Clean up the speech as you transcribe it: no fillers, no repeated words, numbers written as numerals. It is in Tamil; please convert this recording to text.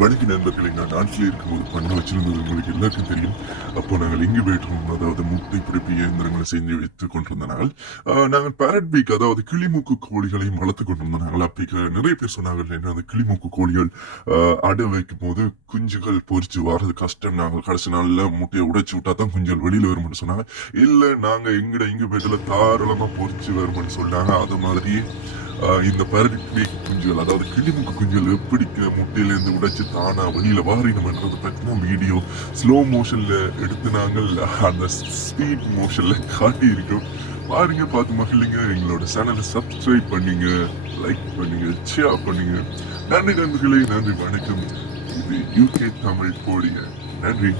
வணக்கம் நண்பர்களை, நான் நாட்டில் இருக்கும்போது பண்ண வச்சிருந்தது உங்களுக்கு எல்லாருக்கும் தெரியும். அப்போ நாங்கள் இன்குபேட்டரும் அதாவது முட்டை பிடிப்பு இயந்திரங்களை செஞ்சு வைத்துக் கொண்டிருந்த நாங்கள் பேரட் பீக் அதாவது கிளிமூக்கு கோழிகளையும் வளர்த்து கொண்டிருந்த நாங்கள். அப்போ நிறைய பேர் சொன்னார்கள், என்ன அந்த கிளிமூக்கு கோழிகள் அடை வைக்கும் போது குஞ்சுகள் பொறிச்சு வர்றது கஷ்டம், நாங்கள் கடைசி நாள்ல முட்டையை உடைச்சு விட்டா தான் குஞ்சுகள் வெளியில வரும்னு சொன்னாங்க. இல்ல, நாங்க எங்கட இன்குபேட்டர்ல தாராளமா பொறிச்சு வரும்னு சொன்னாங்க. அது மாதிரியே இந்த பேரட் பீக் குஞ்சுகள் அதாவது கிளிமுக்கு குஞ்சுகள் எப்படி முட்டையிலேருந்து உடைச்சு தானா வெளியில வாரினம்ன்றதை பற்றின வீடியோ ஸ்லோ மோஷன்ல எடுத்து நாங்கள் அந்த ஸ்பீட் மோஷன்ல காட்டி இருக்கோம். பாருங்க, பார்த்து மகிழுங்க. எங்களோட சேனலை சப்ஸ்கிரைப் பண்ணுங்க, லைக் பண்ணுங்க, ஷேர் பண்ணுங்க. நன்றி நண்பர்களே, நன்றி, வணக்கம். இது UK தமிழ் போடிய. நன்றி.